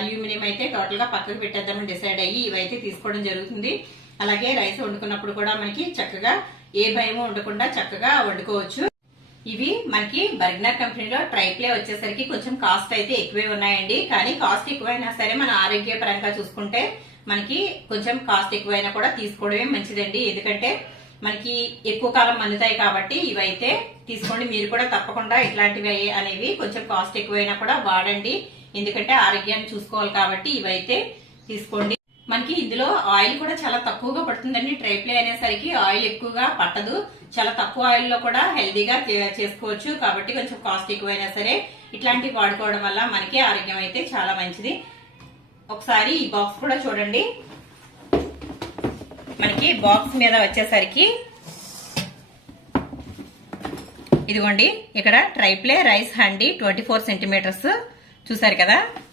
Aluminium అయితే total గా పక్కకు పెట్టేద్దామని డిసైడ్ అయ్యి ఇవైతే తీసుకోవడం జరుగుతుంది. అలాగే రైస్ వండుకున్నప్పుడు కూడా మనకి చక్కగా ఏ భయము ఉండకుండా చక్కగా వండుకోవచ్చు. ఇవి మనకి బర్గ్నర్ కంపెనీలో ట్రైప్లే వచ్చేసరికి కొంచెం కాస్ట్ అయితే ఎక్కువే ఉన్నాయండి. కానీ కాస్ట్ ఎక్కువైనా సరే మన ఆరోగ్యపరంగా చూసుకుంటే మనకి కొంచెం కాస్ట్ ఎక్కువైనా కూడా తీసుకోవడమే మంచిదండి. ఎందుకంటే మనకి ఎక్కువ కాలం మన్నుతాయి కాబట్టి ఇవైతే తీసుకోండి. మీరు కూడా తప్పకుండా ఇట్లాంటివి అనేవి కొంచెం కాస్ట్ ఎక్కువైనా కూడా వాడండి. ఎందుకంటే ఆరోగ్యాన్ని చూసుకోవాలి కాబట్టి ఇవైతే తీసుకోండి. మనకి ఇందులో ఆయిల్ కూడా చాలా తక్కువగా పడుతుందండి. ట్రైప్లే అనేసరికి ఆయిల్ ఎక్కువగా పట్టదు. చాలా తక్కువ ఆయిల్ లో కూడా హెల్దీగా చేసుకోవచ్చు. కాబట్టి కొంచెం కాస్ట్ ఎక్కువైనా సరే ఇట్లాంటివి వాడుకోవడం వల్ల మనకి ఆరోగ్యం అయితే చాలా మంచిది. ఒకసారి ఈ బాక్స్ కూడా చూడండి. మనకి బాక్స్ మీద వచ్చేసరికి ఇదిగోండి, ఇక్కడ ట్రైప్లే రైస్ హండీ 24 సెంటీమీటర్స్ చూసారు కదా.